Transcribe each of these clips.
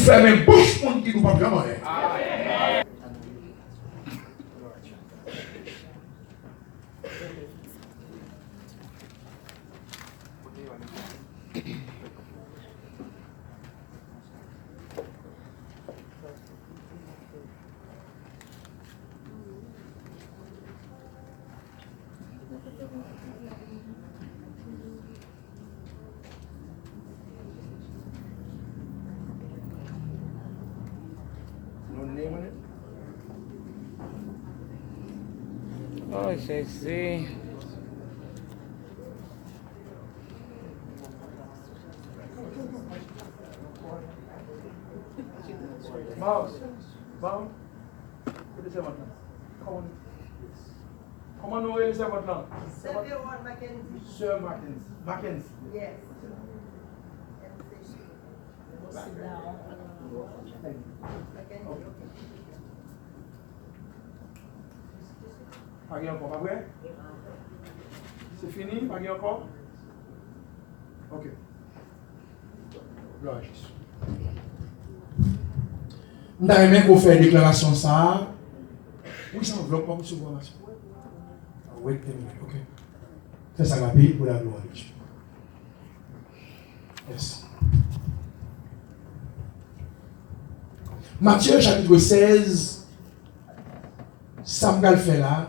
fermer bouche monde qui nous pas vraiment. Oh, Jésus. Mouse, comment nous réalisons votre langue? Sir Mackenzie. Yes. Pas encore, pas vrai? C'est fini? Pas encore? Ok. Gloire à Jésus. Nous avons aimé qu'on fait une déclaration ça. Oui, ça enveloppe pas recevoir la suite. Oui, ok. C'est ça rapide pour la gloire de Dieu. Merci. Matthieu chapitre 16, Samuel fait là.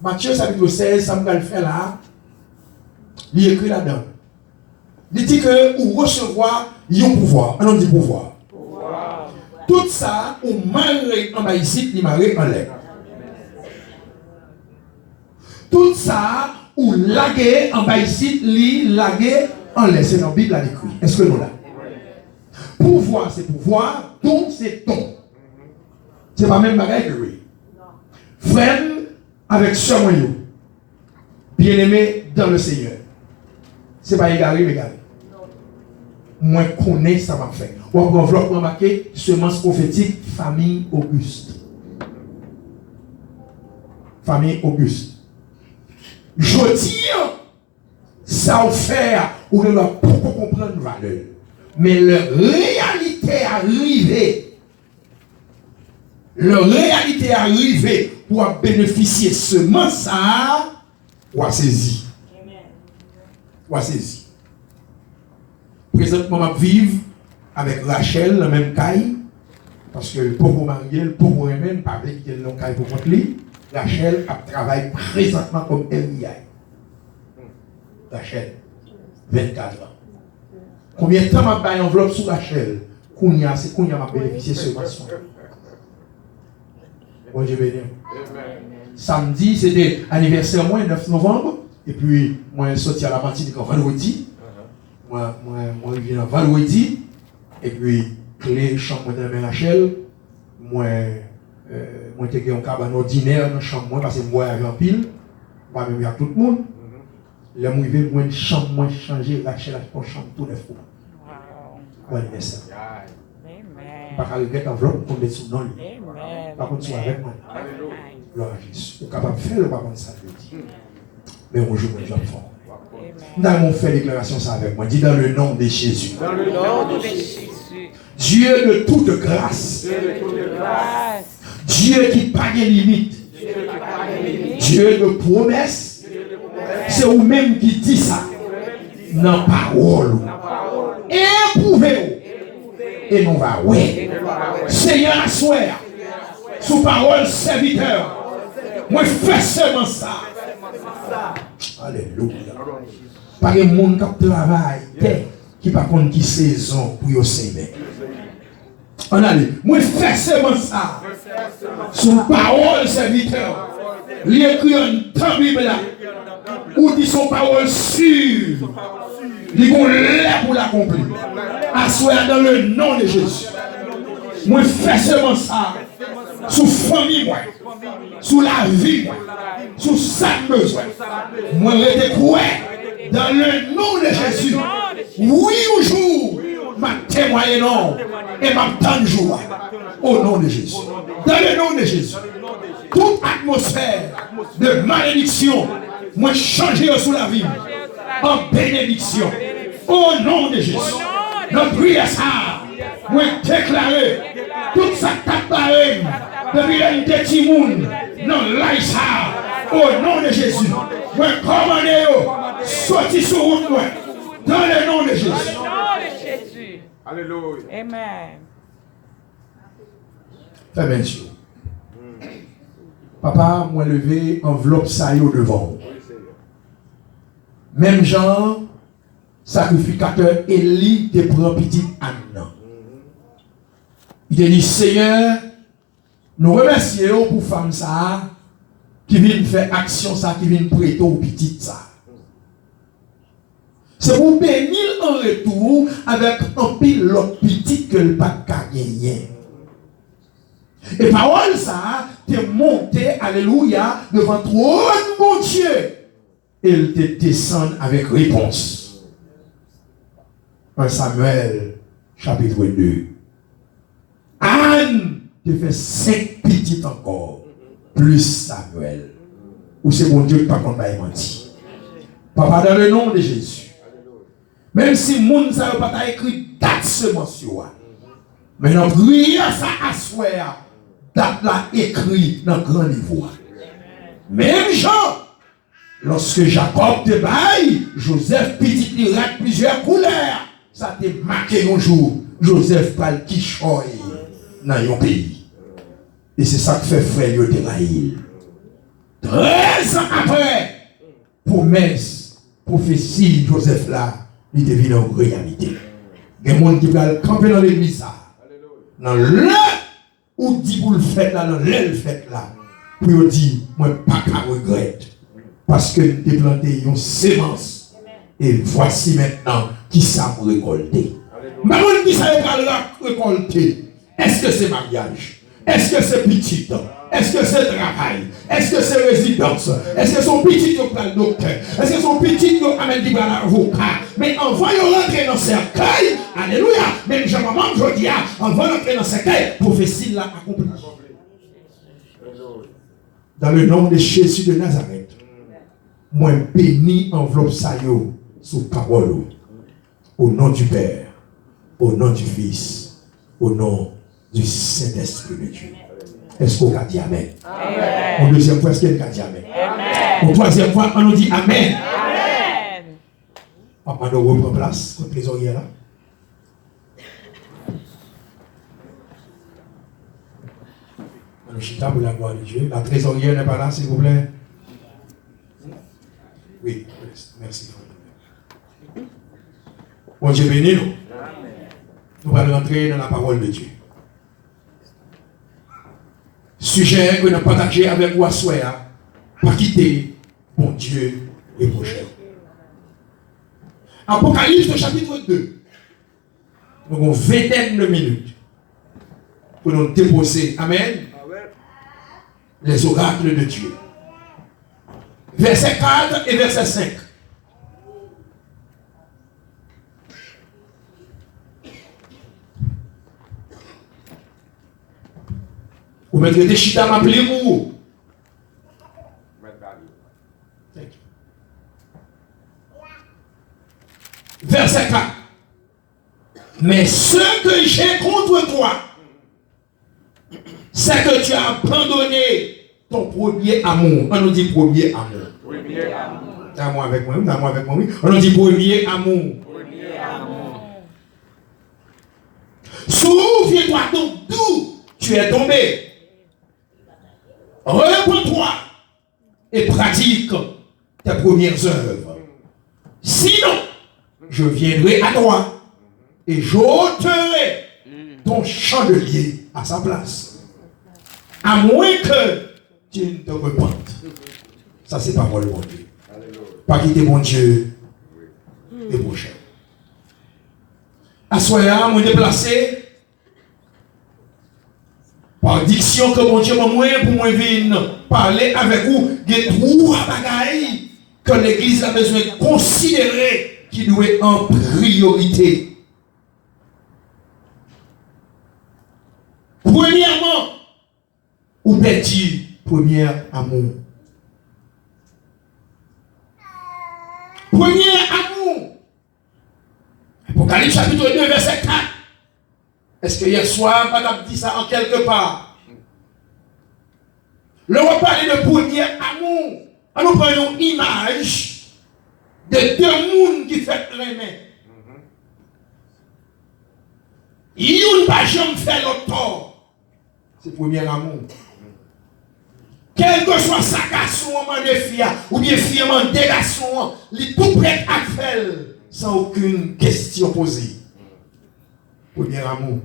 Matthieu chapitre 16, Samuel fait là. Il écrit là-dedans. Il dit que vous recevoir un pouvoir. On dit pouvoir. Tout ça, ou marre en maïsite, il marre en l'air. Tout ça, ou laguer en maïsite, il laguer en l'air. C'est dans la Bible à l'écrit. Est-ce que nous là? Pouvoir, c'est pouvoir. Don, c'est don. C'est pas même bagaille que oui. Frère avec ce moyen. Bien-aimé dans le Seigneur. C'est pas égaré, mais égaré. Moi, je connais ça m'a fait. Ou en enveloppe marqué semence prophétique, famille Auguste. Famille Auguste. Je dis, ça offert, ou ne doit pas comprendre la valeur. Mais la réalité arrivée, pour bénéficier seulement ça, ou à saisir. Ou à saisir. Présentement, je vis avec Rachel, la même caille, parce que pour marier, pour moi-même, pas quitter le caille pour contre lui. Rachel a travaillé présentement comme FBI. Rachel, 24 ans. Combien de temps m'a payé enveloppe sur Rachel? C'est qu'on m'a bénéficié ce matin. Bon Dieu béni. Samedi, c'était anniversaire moi, 9 novembre. Et puis, moi, je suis sorti à la partie de vendredi. Moi, je viens vendredi. Et puis, clé chambre de Rachel. Moi, j'ai un cabane ordinaire dans la chambre, parce que moi, j'avais un pile. Moi, même, il y a tout le monde. Là, moi, je vais une chambre, moi, changer, Rachel a une chambre tout neuf fois. Bon anniversaire. Pas qu'à regretter enveloppe pour mettre sous nom. Par contre, soit avec moi. Gloire à Jésus. Vous êtes capable de faire le pas comme ça, je dis. Mais on joue mon Dieu fort. Nous avons fait déclaration ça avec moi. Dis dans le nom de Jésus. Dans le nom de Jésus. Dieu de toute grâce. Dieu qui n'a pas de limite. Dieu de promesse. C'est vous-même qui dit ça. Dans la parole. Éprouvez-vous. Et nous va oui. Seigneur, à soir, sous parole serviteur, moi fais seulement ça. Alléluia. Pas de monde qui travaille, qui par contre qui saison pour s'aimer. On allait. Moi fais seulement ça. Sous parole serviteur. Il écrit en Bible là. Ou dit son parole sûre. Il vont l'air pour l'accomplir. Assoyez dans le nom de Jésus. Moi, fais seulement ça. Sous famille, moi. Sous la vie, moi. Sous sa besoin. Moi, je crois dans le nom de Jésus. Oui, au jour, m'a témoigné non. Et m'a tant de joie. Au nom de Jésus. Dans le nom de Jésus. Toute atmosphère de malédiction, moi, changer sous la vie. En bénédiction. Au nom de Jésus. Dans prière ça, moi déclarer tout ça tabaré depuis l'unité Timoun, non là ça, au nom de Jésus. Moi commandez sorti sur route moi, dans le nom de Jésus. Dans le nom de Jésus. Alléluia. Amen. Fais bien sûr. Papa, moi levé enveloppe ça yo devant. Même genre, sacrificateur Élie te prend petit Anne. Il te dit, Seigneur, nous remercions pour femme ça, qui vient faire action ça, qui vient prêter au petit ça. C'est pour bénir en retour avec un pile l'autre petit que le pas gagné. Et parole ça, t'es monté, alléluia, devant trône mon Dieu. Et il te descend avec réponse. 1 Samuel, chapitre 2. Anne te fait 5 petites encore, plus Samuel. Ou c'est mon Dieu qui pas qu'on va mentir. Papa, dans le nom de Jésus. Même si moun ça n'a pas écrit date semention. Mais dans prière ça assoir, date là écrit dans grand niveau. Même Jean, lorsque Jacob te baille, Joseph petit pirate plusieurs couleurs. Ça te marqué un jour. Joseph parle qui choye dans un pays. Et c'est ça que fait frère de Raïl. 13 ans après, promesse, prophétie, Joseph là, il devient en réalité. Il y a des gens qui veulent camper dans l'église ça. Dans le où dit pour le faire là, dans le fait là, pour dire, moi pas qu'à regretter. Parce que tu as planté une sémence. Et voici maintenant qui ça pour récolter. Mais on dit ça pour récolter. Est-ce que c'est mariage? Est-ce que c'est petit? Est-ce que c'est travail? Est-ce que c'est résidence? Est-ce que son petit qui est le docteur? Est-ce que son petit qui amène l'avocat? Mais en voyant rentrer dans le cercueil, alléluia, même Jean-Maman, je dis, en voyant rentrer dans le cercueil, prophétie l'a accomplie. Dans le nom de Jésus de Nazareth, moi bénis enveloppe ça yo sous parole. Au nom du Père, au nom du Fils, au nom du Saint-Esprit de Dieu. Est-ce qu'on a dit Amen? Amen. En deuxième fois, est-ce qu'il y a dit Amen? Amen. En troisième fois, on nous dit Amen. Amen. Papa nous reprend place, le trésorier là. Le chita pour la gloire de Dieu. La trésorière n'est pas là, s'il vous plaît. Oui, merci. Bon Dieu béni nous. Nous allons rentrer dans la parole de Dieu. Sujet que nous partagé avec vous à soir, pas quitter bon Dieu et prochain. Apocalypse chapitre 2. Nous avons 20 de minutes pour nous déposer. Amen. Les oracles de Dieu. Verset 4 et verset 5. Vous mettrez des chita m'appeler pour vous. Verset 4. Mais ce que j'ai contre toi, c'est que tu as abandonné ton premier amour. On nous dit premier amour. Premier amour. D'amour avec moi, d'amour avec moi, oui. On nous dit premier amour. Premier amour. Souviens-toi donc d'où tu es tombé. Reprends-toi et pratique tes premières œuvres. Sinon, je viendrai à toi et j'ôterai ton chandelier à sa place. À moins que tu ne te repentes. Ça, c'est parole de mon Dieu. Pas quitter mon Dieu et prochain. À soya, moi déplacé par diction que mon Dieu m'a moyen pour moi venir parler avec vous. Il y a trois bagailles que l'Église a besoin de considérer qui doit être en priorité. Premièrement, ou petit premier amour. Premier amour. Apocalypse chapitre 2, verset 4. Est-ce que hier soir, madame dit ça en quelque part? Le repas de premier amour. Nous prenons une image de deux mondes qui fait l'aimer. Il ne va jamais faire l'autre tort. C'est le premier amour. Quel que soit sa garçon de fille, ou bien fille de garçon, il est tout prêt à faire sans aucune question posée. Premier amour.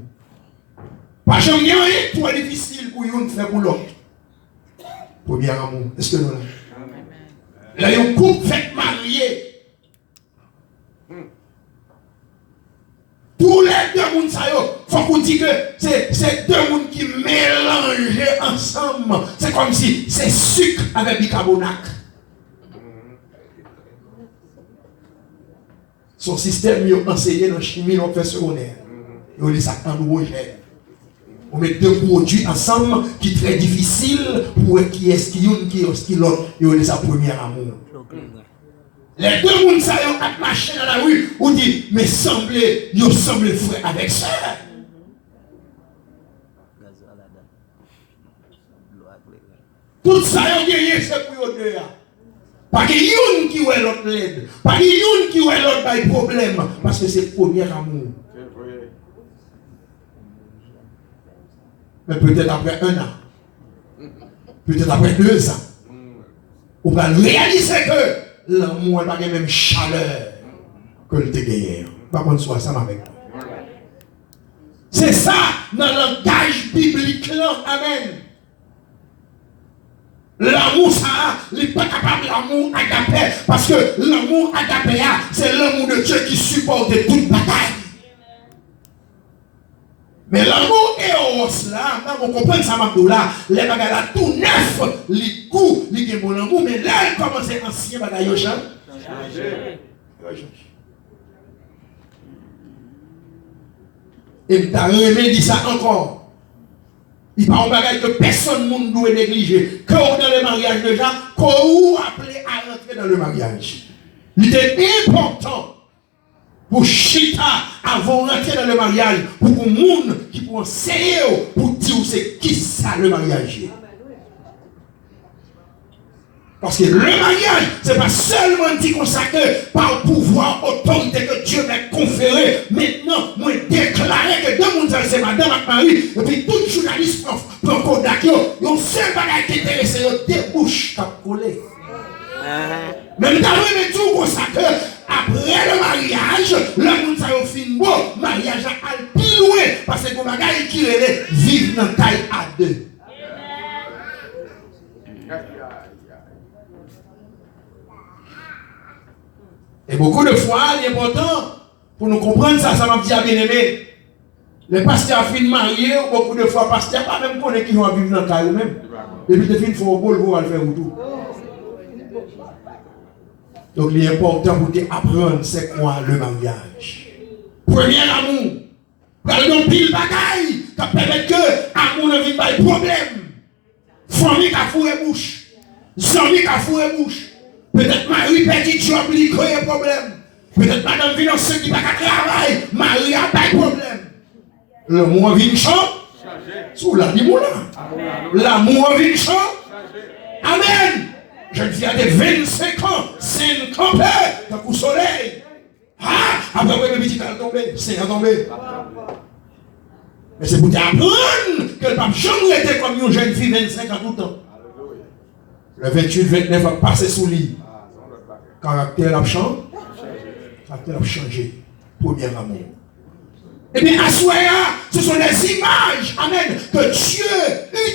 Pas jamais rien trop difficile pour une faire pour l'autre. Premier amour. Est-ce que nous l'avons? Là, il y a un couple fait marier. Tous les deux mondes, il faut qu'on dise que c'est deux mondes qui mélangent ensemble. C'est comme si c'est sucre avec bicarbonate. Son système, il a enseigné dans la chimie, dans le secondaire. Il a dit ça androgène. On met deux produits ensemble qui est très difficile pour qui est-ce qui une, qui est-ce qui l'autre. Il a dit ça premier amour. Les deux mondes ça ont marché dans la rue, on dit mais ils semblent frère avec ça. Tout ça ont gagné c'est pour eux deux. Pas que une qui est l'autre l'aide, pas que une qui est l'autre pas de problème parce que c'est le premier amour. Mais peut-être après 1 an, peut-être après 2 ans, on va réaliser que l'amour n'a pas la même chaleur que le gagné. Par contre, soit ça avec moi. C'est ça dans le langage biblique là. Amen. L'amour, ça, il n'est pas capable l'amour agapé. Parce que l'amour agapé, c'est l'amour de Dieu qui supporte toute bataille. Mais l'amour éros là, on comprend ça maintenant là, les bagages là, tout neuf, les coups, les bon amour, mais là, il commence à ancien bagages au champ. Et il t'a remis dit ça encore. Il parle de bagages que personne ne doit négliger. Quand on est dans le mariage déjà, quand on appelé à rentrer dans le mariage. Il est important pour chita avant de rentrer dans le mariage, pour que les gens qui pourront enseigner, pour dire c'est qui ça le mariage. Parce que le mariage, ce n'est pas seulement dit consacré par le pouvoir, autorité que Dieu m'a conféré. Maintenant, moi déclaré que deux mondes c'est madame et mari, et puis tout journaliste prend Kodak, ils ont seul bagage qui intéresse, ils débouchent à coller. Même dans le tout consacré, après le mariage, le monde ça fin beau, mariage à plus loin, parce que le bagage qui est vivre dans taille à deux. Et beaucoup de fois, il est important pour nous comprendre ça, ça m'a dit à bien aimé. Les pasteurs finissent mariés, beaucoup de fois, pasteurs pas même connaître qui vont vivre dans le cas eux-mêmes. Et puis, ils font un bol, ils vont le faire tout. Donc, il est important pour apprendre c'est quoi le mariage. Premier amour. Regardons pile bagaille, qui permet que l'amour ne vienne pas de problème. Famille qui a fourré bouche. Zami qui a fourré bouche. Peut-être Marie petit job, il crée un problème. Peut-être madame vient enceinte qui n'a pas de travail. Marie a pas de problème. L'amour vient changer. Sous la dit là. L'amour vient changer. Amen. Je dis à des 25 ans, 5 ans, tant qu'au soleil. Ah, après le petit a tombé, c'est a tombé. Mais c'est pour t'apprendre que le pape jamais était comme une jeune fille 25 ans tout le temps. Le 28, 29 a passé sous lit. Caractère a changé. Caractère a changé. Premier amour. Eh bien, à Soya, ce sont les images, amen, que Dieu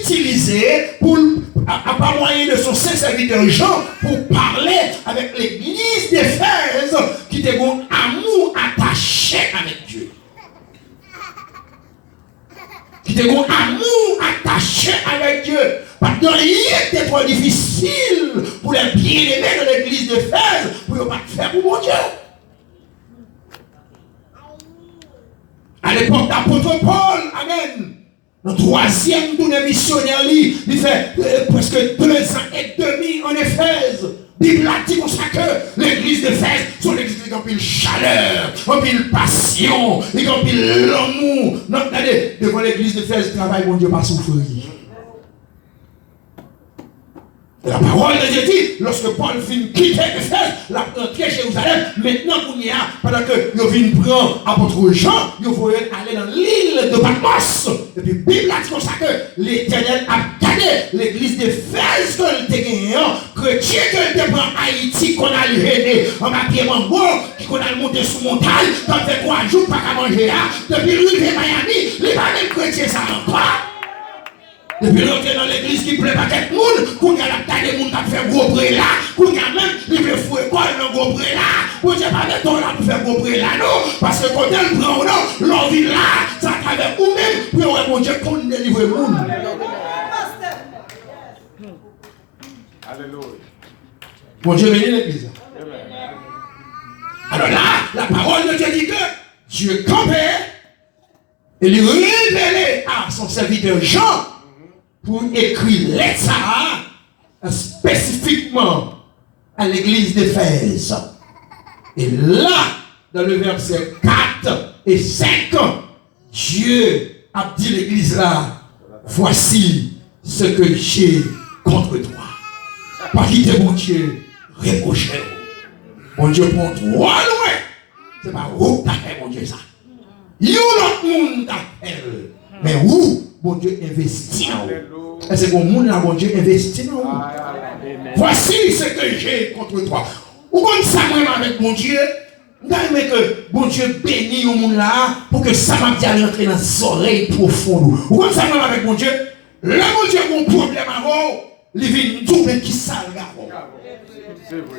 utilisait pour, par moyen de son saint serviteur Jean, pour parler avec l'église d'Éphèse qui était un amour attaché avec Dieu. Qui était un amour attaché avec Dieu. Maintenant, il était trop difficile pour les bien-aimés de l'église d'Éphèse pour ne pas faire pour mon Dieu. À l'époque d'apôtre Paul, amen, le 3e tournée missionnaire, il fait presque 2 ans et demi en Éphèse Bible a dit comme ça que l'église d'Éphèse, c'est l'église qui a une chaleur, une passion, qui a l'amour. Non, regardez, devant l'église d'Éphèse, travail, mon Dieu, pas souffrir. La parole de Dieu dit, lorsque Paul vient quitter Éphèse, la rentrée chez Jérusalem, maintenant qu'on y a, pendant que il vient prendre apôtre Jean, il faut aller dans l'île de Patmos. Et puis, la Bible a dit comme ça que l'Éternel a gardé l'église d'Éphèse que le gagné, chrétien que le prend Haïti, qu'on a levé en papier mango, qu'on a monté sous montagne, quand fait 3 jours, pas qu'à manger là, depuis l'arrivée Miami, les pas même chrétiens, ça encore. Depuis l'entrée dans l'église qui plaît pas quelqu'un, qu'on y a la taille des gens qui fait gros pré là, qu'on y a même, il fait fou école dans gros pré là, qu'on n'y a pas de temps là pour faire gros pré là, non, parce que quand elle prend non, l'envie là, ça travers ou même, pour mon Dieu, qu'on délivre le monde. Alléluia. Mon Dieu bénit l'église. Alors là, la parole de Dieu dit que Dieu campait et lui révélait à son serviteur Jean pour écrire lettre spécifiquement à l'église d'Éphèse. Et là, dans le verset 4 et 5, Dieu a dit à l'église là, voici ce que j'ai contre toi. Pas quitter mon Dieu, reprocher. Mon Dieu prend toi loin. C'est pas où t'as fait mon Dieu ça. You l'autre monde t'a fait. Mais où mon Dieu investit en vous. Et c'est que mon là, mon Dieu investit en vous. Voici ce que j'ai contre toi. Ou comme ça, moi, avec mon Dieu, j'aimerais que mon Dieu bénisse au monde là pour que ça m'a bien rentrer dans les oreilles profondes. Ou comme ça, moi, avec mon Dieu, là, mon Dieu, mon problème avant, il vient tout qui sale avant.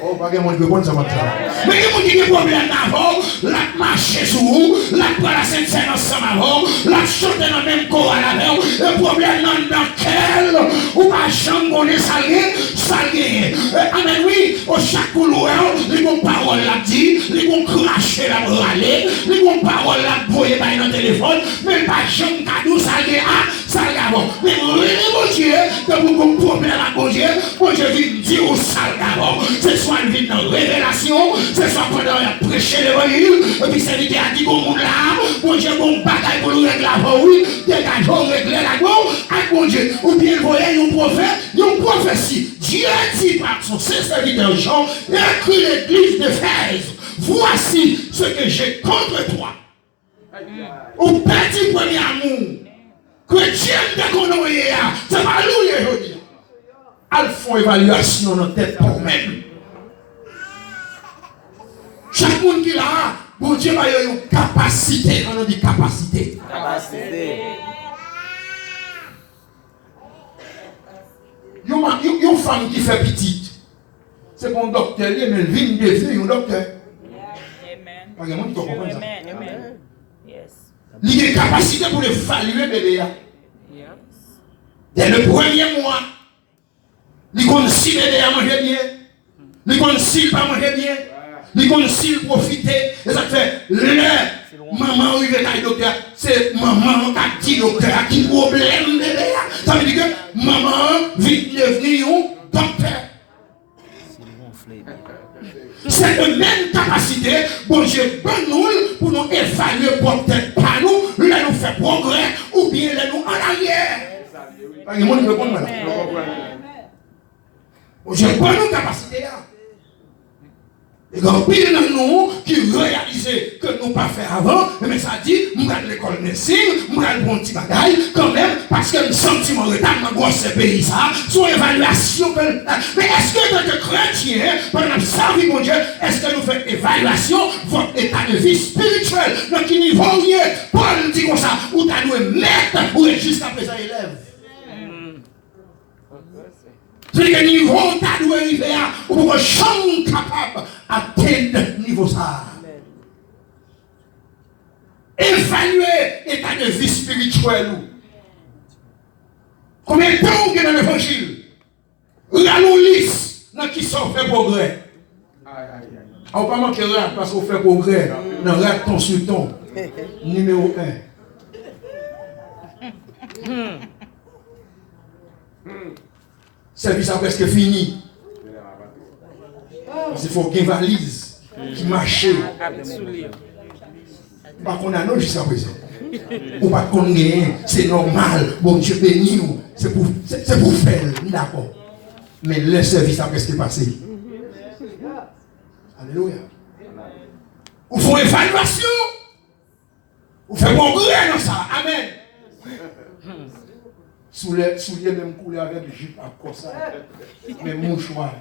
Oh, pas que mon Dieu, bon, ça va faire. Mais il y a des problèmes avant, la marche sur vous, la prendre la Sainte-Seine ensemble avant, la chanter dans le même corps à la main, le problème dans lequel, ou pas jamais on est salé. Amen, oui, au chaque couloir, les bonnes paroles l'a dit, les bons cracher la râler, les bonnes paroles l'a boyer par le téléphone, mais pas jamais cadeau salé avant. Mais mon Dieu, que vous avez un problème à mon Dieu vient dire au salé avant. C'est soit une vie dans révélation, c'est soit pendant la prêcher l'évangile, et puis c'est lui qui a dit bon monde là, mon Dieu, bon bagaille pour nous régler avant, oui, dégageons, régler la go, avec mon Dieu, ou bien vous voyez un prophète, une prophétie. Dieu dit par son serviteur Jean, écrit l'église d'Éphèse, voici ce que j'ai contre toi. Au petit premier amour, chrétien de Gonoïa, c'est pas lui aujourd'hui. Elles font évaluation dans la tête pour même. Chaque monde qui l'a, bon Dieu va y avoir une capacité. On a dit capacité. Capacité. Une femme qui fait petite, c'est pour un docteur, mais elle vient de devenir un docteur. Amen. Amen. Amen. Yes. Il y a une capacité pour évaluer le bébé. Yes. Dès le premier mois, il connaît si le bébé a mangé bien, il connaît s'il pas mangé bien. Il connaît s'il profiter, et ça fait le maman arrive à le docteur, c'est maman qui a dit docteur qui problème bébé. Ça veut dire que maman vite devenir un docteur. C'est la même capacité, bon Dieu, bon nous, pour nous évaluer peut-être pas nous, là nous fait progrès, ou bien là nous en arrière. Pas de monde qui répond maintenant. Bon Dieu, bon nous capacité là. Et quand pile dans nous qui réaliser que nous pas fait avant, mais ça dit, nous allons l'école médecine, nous allons bon petit bagaille, quand même, parce que nous sentiment retard dans ce pays, ça, son évaluation. Mais est-ce que dans le chrétien, pendant que servi mon Dieu, est-ce que nous faisons évaluation, votre état de vie spirituel, dans quel niveau on est? Paul dit comme ça, où tu as dû mettre pour être jusqu'à présent élève. C'est que niveau tu as dû arriver à, pour que chambre capable d'atteindre niveau ça. Évaluer l'état de vie spirituel. Combien de temps on est dans l'évangile? Regardons liste dans qui sont fait progrès. On ne va pas manquer rat parce qu'on fait progrès dans rat ton sur ton. Numéro 1. Service a presque fini. Parce qu'il faut qu'il y ait une valise qui marche. Absolutely. Pas qu'on a non jusqu'à présent. Ou pas qu'on ait, c'est normal. Bon Dieu béni nous. C'est pour faire. D'accord. Mais le service a presque passé. Alléluia. Vous faites une évaluation. Vous faites bon gré dans ça. Amen. Soulier même couler avec le jupe à quoi ça. Mais mouchoir.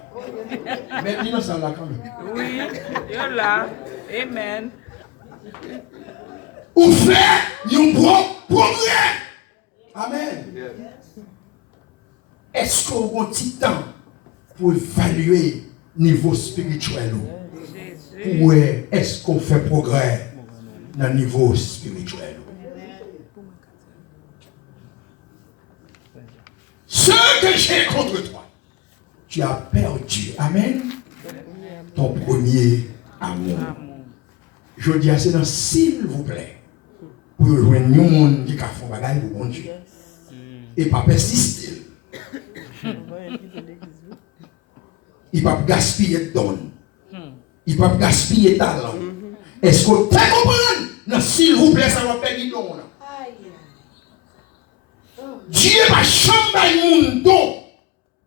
Mais il y a ça là quand même. Oui, you're là. Amen. Vous faites un bon progrès. Amen. Est-ce qu'on a un petit temps pour évaluer le niveau spirituel? Ou est-ce qu'on fait progrès dans le niveau spirituel? Ce que j'ai contre toi, tu as perdu. Amen. Ton premier amour. Je dis assez dans s'il vous plaît, pour rejoindre un monde qui a fait un bagage pour bon Dieu. Et pas persister. Il ne peut pas gaspiller de donne. Il ne peut pas gaspiller talent. Est-ce que tu comprends? Non, s'il vous plaît, ça va perdre le don. Dieu va chamber le monde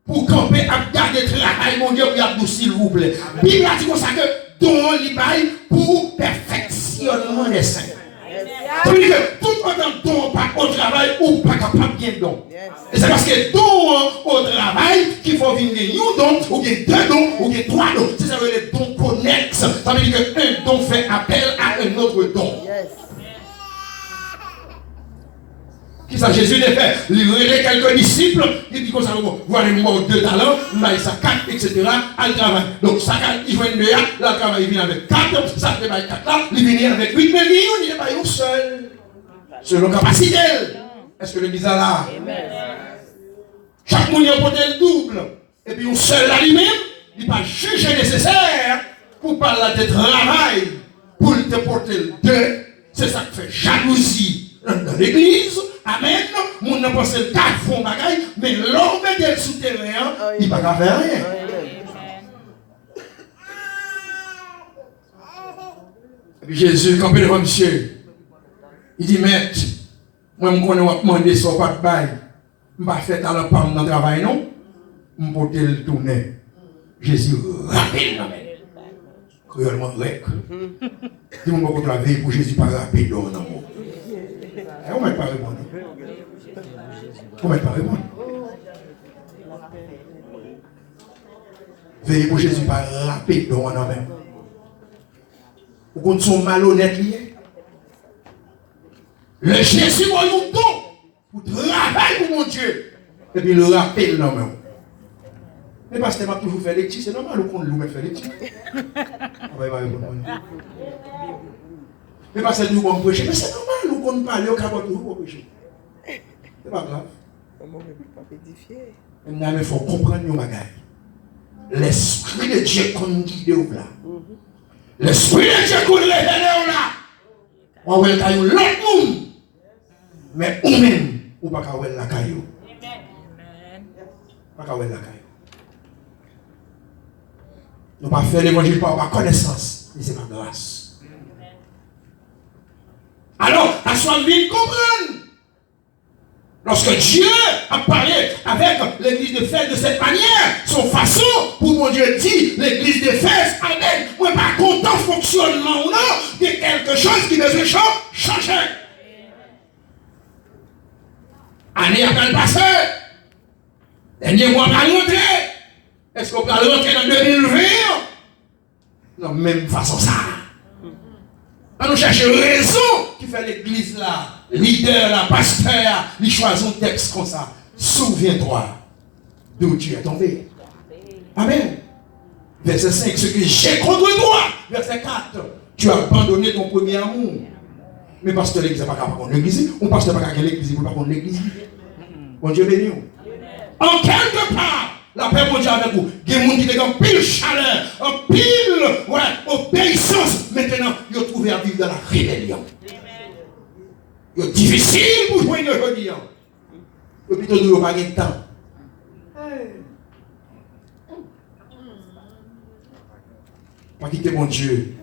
pour camper à garder le travail, mon Dieu, pour s'il vous plaît. Bible a dit comme ça que don li bail pour perfectionnement des saints. C'est-à-dire que tout autant don pas au travail ou pas capable bien don. Et c'est parce que don au travail qu'il faut venir un don, ou bien deux dons, ou bien trois dons. C'est ça veut dire les dons connexes. Ça veut dire qu'un don fait appel à un autre don. Qui ça Jésus l'a fait? Il relève quelques disciples, il dit comme ça, voilà moi 2 talents, il ça 4, etc. À travail. Donc ça, il joue 2 là, le travail, il vient avec 4, ça fait 4 là, il vient avec 8, mais il n'est pas un seul. Selon capacité. Est-ce que l'église est là? Chaque monde a porté le double. Et puis un seul là lui-même, il n'est pas jugé nécessaire pour parler de travail, pour te porter le 2. C'est ça qui fait jalousie dans l'église. Amen. Mon n'a pas le 4 fonds bagaille, mais l'homme est souterrain, il ne va pas faire rien. Et puis Jésus, quand il devant monsieur, il dit, maître, moi je connais pas demander ça, pas de bail. Je ne vais pas faire dans le pan dans le travail, non? Je vais porter le tourner. Jésus, rapide, cruellement, rec. Si on va travailler pour Jésus, pas rapide, non, non. On ne va pas répondre. On ne va pas répondre. Veillez pour Jésus, pas rapide, non, non, même. Vous comptez son malhonnête lié. Le Jésus va nous don pour travailler pour mon Dieu. Et puis le rappel, non, même. Mais parce que je toujours fait lecture, c'est normal qu'on nous fait lecture. On va répondre. Mais parce que nous allons prêcher, mais c'est normal qu'on parle au cabot pour prêcher. C'est pas grave. Maintenant, il faut comprendre nos bagages. L'esprit de Dieu qu'on guide là. L'esprit de Dieu qu'on révèle là. On va faire l'autre monde. Mais ou même, ou pas qu'à la caillou. Pas qu'à la caillou. Nous ne pas faire l'évangile par connaissance, mais c'est par grâce. Alors, à soi bien comprendre. Lorsque Dieu a parlé avec l'église d'Éphèse de cette manière, son façon pour mon Dieu dit, l'église d'Éphèse, amen, moi pas content fonctionnement ou non, de quelque chose qui devait changer. Année après le passé, dernier mois va rentrer. Est-ce qu'on va rentrer dans 2020? Non, même façon ça. On nous cherche raison qui fait l'église là, leader là, pasteur, il choisit un texte comme ça. Souviens-toi d'où tu es tombé. Amen. Verset 5, ce que j'ai contre toi. Verset 4, tu as abandonné ton premier amour. Mais parce que l'église n'est pas capable de l'église, on passe pas capable de l'église, on ne peut pas contre l'église. Bon Dieu béni. En quelque part, la paix mon Dieu avec vous. Il y a des gens qui ont pile chaleur, en pile obéissance. Maintenant, ils ont trouvé à vivre dans la rébellion. C'est difficile pour jouer aujourd'hui. Et puis, ils n'ont pas de temps. Pas quitter mon Dieu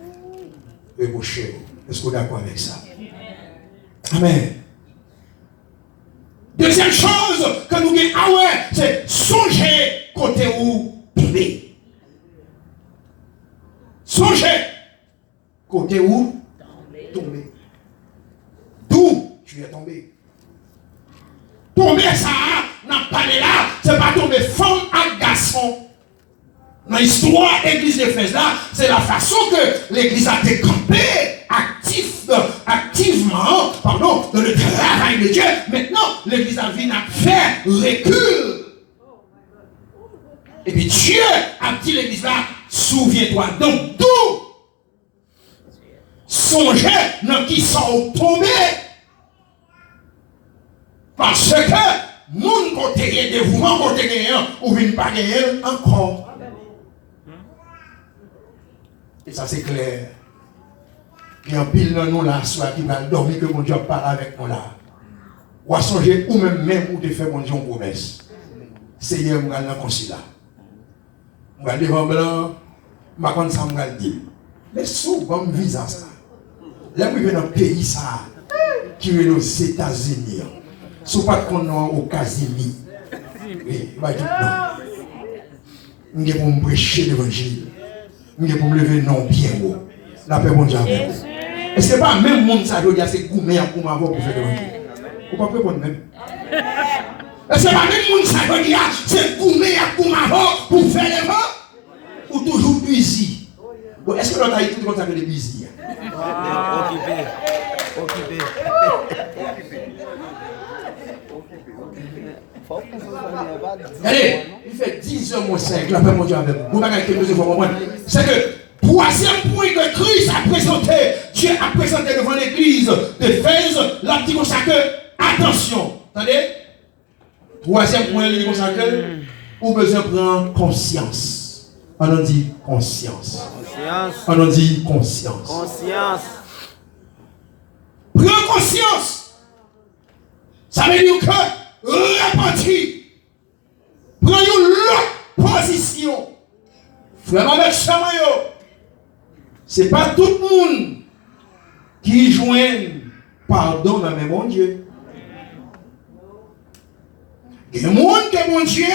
et mon cher. Est-ce qu'on est d'accord avec ça? Amen. Deuxième chose que nous avons, ah ouais, c'est songer côté où tomber. Songer côté où tomber. D'où tu es tombé. Tomber ça, n'a pas là, c'est pas tomber femme à garçon. Dans l'histoire de l'église d'Éphèse là, c'est la façon que l'église a été campée activement, dans le travail de Dieu. Maintenant, l'église a vu faire recul. Et puis Dieu a dit l'église là, souviens-toi. Donc d'où songez dans qui sont tombés. Parce que moun côté dévouement côté gagnant ou vient pas gagner encore. Et ça c'est clair. Il y a un pile dans nous là, soit qui va dormir que mon Dieu parle avec nous là. Ou à songer ou même où te fait mon Dieu une promesse. Seigneur, je vais dans le concile là. Je vais devant blanc, je vais comme ça, je vais dire. Mais souvent, je vis à ça. Là, je vais dans un pays ça, qui est aux États-Unis. Si pas qu'on est au Casimir. Oui, je vais dire non. Je vais pour me prêcher l'évangile. Je vais pour me lever non bien haut. La paix, mon Dieu. Et ce n'est pas même monde ça, c'est gourmet à pour avoir pour faire l'évangile. Vous ne pouvez pas même. Et ce n'est pas même monde ça, c'est gourmet à pour avoir pour faire l'évangile. Ou toujours busy. Est-ce que l'autre a été comme ça que les busy? Occupé. Allez, il fait 10h moins 5, la paix mon Dieu avec vous. C'est que, troisième point que Christ a présenté, Dieu a présenté devant l'église d'Éphèse, là, dit comme ça que, attention, attendez, troisième point, il dit comme ça que, vous besoin de prendre conscience. On en dit conscience. On en dit conscience. Prends conscience. Ça veut dire que repentir. Prends une autre position. Frère avec Chamayo. Ce n'est pas tout le monde qui joint pardon dans le bon Dieu. Il y a des gens que mon Dieu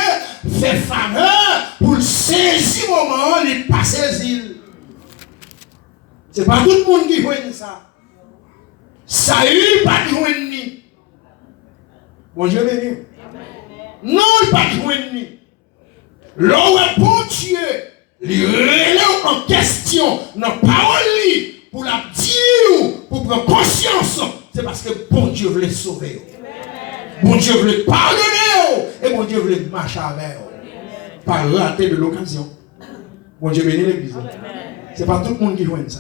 fait faveur pour saisir le moment, il ne pas saisir. Ce n'est pas tout le monde qui joint ça. Ça il pas joindre ni. Bon Dieu béni. Non, il pas joindre ni. L'homme bon Dieu, il relève en question dans parole pour la dire, pour prendre conscience. C'est parce que bon Dieu veut les sauver. Bon Dieu veut les pardonner. Et bon Dieu veut les marcher avec. Pas rater de l'occasion. Bon Dieu béni l'église. Ce n'est pas tout le monde qui joint ça.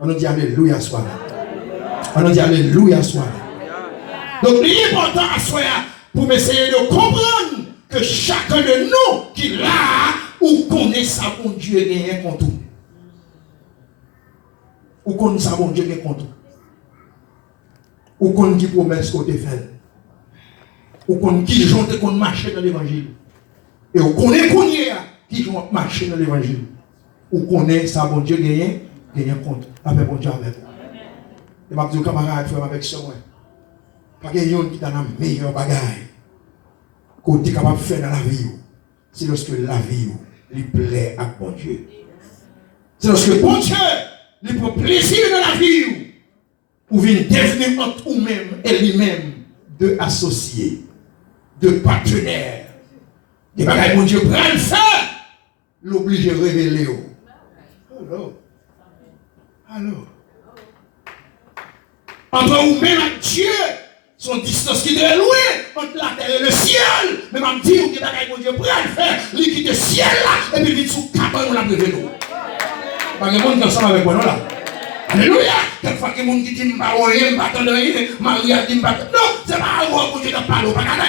On nous dit Alléluia soir. On nous dit Alléluia soir. Donc l'important à soi pour essayer de comprendre que chacun de nous qui là ou connaît ça bon Dieu gagne contre tout. Ou connaît ça bon Dieu gagne contre tout. Ou connaît qui promesse qu'on te fait. Ou connaît qui jonte qu'on marche dans l'évangile. Et ou connaît qu'on y est qui jonte marcher dans l'évangile. Ou connaît ça bon Dieu gagne contre. Avec bon Dieu avec. Et ma petite camarade frère avec ça moi. Pas quelqu'un qui t'a la meilleure bagaille. Qu'on est capable de faire dans la vie. C'est lorsque la vie lui plaît à bon Dieu. C'est lorsque bon Dieu lui prend plaisir dans la vie. Ou vient devenir entre vous-même et lui-même deux associés, deux partenaires. Des bagailles bon Dieu prend le faire. L'oblige à révéler. Alors. Entre vous-même et Dieu, son distance qui est loin entre la terre et le ciel. Mais je me dis que mon Dieu prend le faire, il quitte le ciel là, et puis il sous cabane, on l'a prévenu. Pas de monde qui ensemble avec moi là. Alléluia! Quelquefois que les gens qui disent que je ne vais pas attendre, Maria dit que non, c'est pas un roi pour Dieu de parler, ou pas attendre.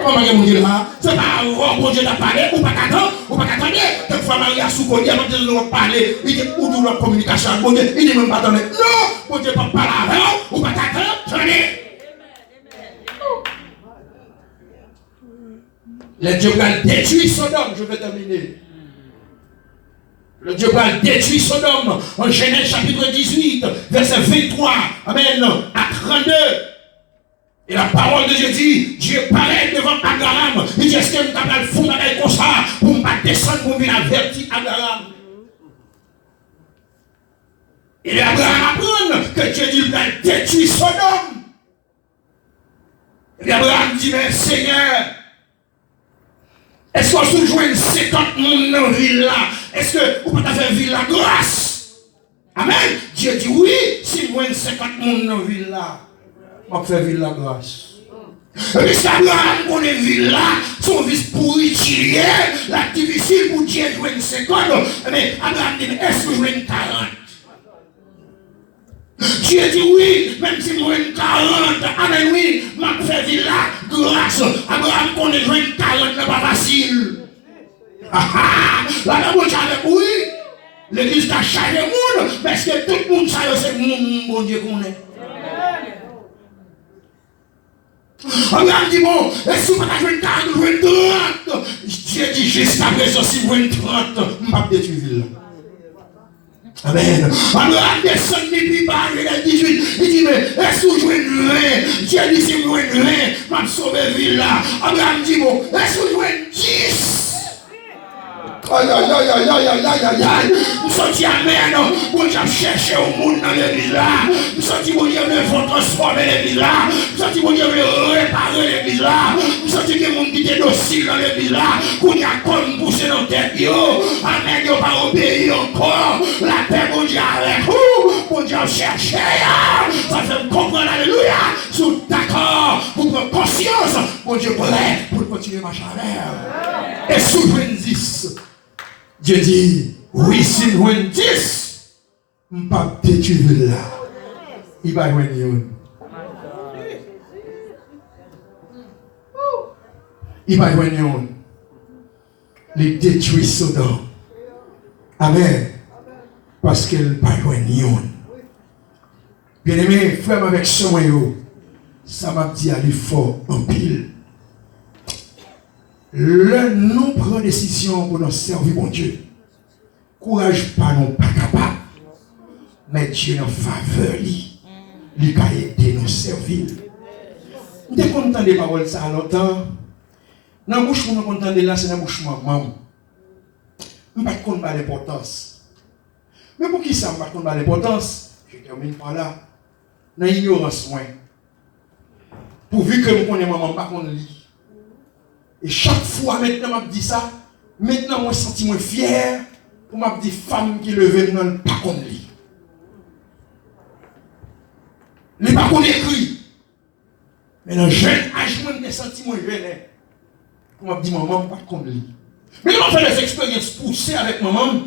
Comment je dis là? C'est pas un roi pour Dieu de parler, ou pas attendre, ou pas attendre. Quelquefois Maria sous-côté, avant de parler, il dit où nous la communication avec Dieu, il dit même pas attendre. Non! Pour Dieu ne peut pas parler avec ou pas attendre, attendez. Les dieux vont détruire Sodome, je vais terminer. Le Dieu va détruire Sodome en Genèse chapitre 18, verset 23, amen, à 32. Et la parole de Dieu dit, Dieu paraît devant Abraham. Il dit, est-ce que nous avons le fond de comme ça pour ne pas descendre pour venir avertir Abraham? Et Abraham apprend que Dieu dit, il va détruire Sodome. Et Abraham dit, mais Seigneur, est-ce qu'on se joint 50 personnes dans la ville là? Est-ce que vous pouvez faire ville la grâce? Amen. Dieu dit oui, si vous joignez 50 personnes dans la ville là, on va faire ville la grâce. Puisqu'Abraham connaît ville là, son vice pour retirer, la difficile pour Dieu joindre 50, mais Abraham dit, est-ce que je joigne 40? Dieu dit oui, même si moi 40, amen oui, m'a fait ville là, grâce. Abraham connaît joindre 40, n'est pas facile. La bouche avec oui, l'église a chargé le monde, parce que tout le monde sait que c'est mon bon Dieu qu'on est. Abraham dit bon, est-ce que vous avez joué 40, vous jouez 30? Dieu dit jusqu'à présent, si vous jouez 30, je ne vais pas détruire ville. Amen. Abraham descend depuis par le 18. Il dit, mais est-ce que vous jouez 20? Dieu dit, si vous jouez 20, je vais sauver la ville là. Abraham dit, bon, est-ce que vous jouez 10? Aïe, aïe, aïe, aïe, aïe, aïe, aïe, aïe. Nous sommes dit, amen. Bon Dieu chercher au monde dans l'église là. Nous sommes dit, bon Dieu veut transformer l'église là. Nous sommes dit, bon Dieu veut réparer l'église là. Nous sommes dit, que les gens qui étaient dociles dans l'église là, qu'on y a comme poussé dans la tête. Amen, ils n'ont pas obéi encore. La paix, bon Dieu, avec vous. Bon Dieu chercher. Ça fait me comprendre, alléluia. Sous d'accord, pour prendre conscience. Bon Dieu prêt pour continuer ma chaleur. Et sous 10. Dieu dit, oui, si nous avons 10, je ne vais pas détruire là. Il va y avoir une. Il va y avoir une. Les détruire Sodome. Amen. Parce qu'il va y avoir une. Bien aimé, frère avec ce moyen, ça m'a dit à l'effort en pile. Le nous prend décision pour nous servir mon Dieu. Courage pas non pas capable. Mais Dieu en faveur lui. Il va aider nous servir. Nous sommes contents des paroles ça longtemps. Dans la bouche nous sommes contents de là, c'est dans la bouche maman. Nous ne sommes pas l'importance. Mais pour qui ça ne sommes pas l'importance? Je termine par là. Dans l'ignorance, pourvu que nous connaissons maman, pas qu'on lit. Et chaque fois, maintenant, je dis ça, maintenant, je me sens fier pour me dire femme qui levait dans le pas comme lui. Les pas qu'on écrit. Mais dans le jeune âge, je me sens jeune pour me dire maman, pas comme lui. Mais quand on fait des expériences poussées avec maman,